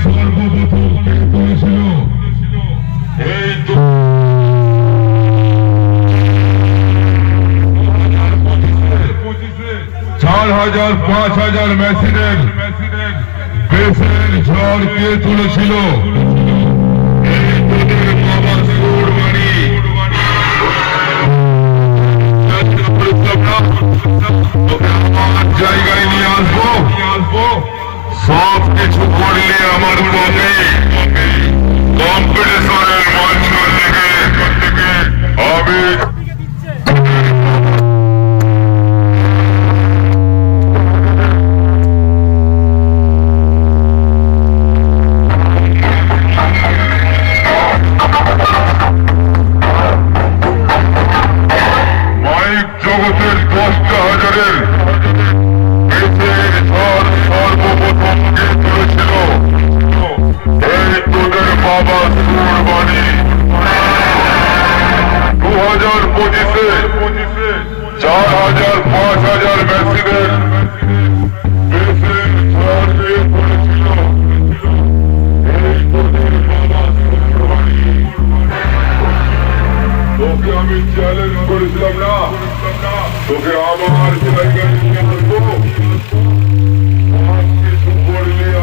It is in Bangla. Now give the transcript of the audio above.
সর্বপ্রথম কে তুলেছিল? এই তো 4,000 5,000 মেশিনের দেশের ঝড় কে তুলেছিল? এই তোদের বাবা সুরবাণী। আমার জায়গায় নিয়ে আসবো, সব কিছু করলে আমার পথে কম্পিটিশনের মঞ্চ থেকে আমি মাইক জগতের 10,000-এর দেশের ঝড় সর্বপ্রথম কে তুলেছিল? এই তোদের বাবা সুরবাণী। 2025-এ 4,000 5,000 মেশিনের দেশের ঝড় কে তুলেছিল? এই তোদের বাবা সুরবাণী। তোকে আমি চ্যালেঞ্জ করেছিলাম না, তোকে আমার জায়গায় নিয়ে আসবো।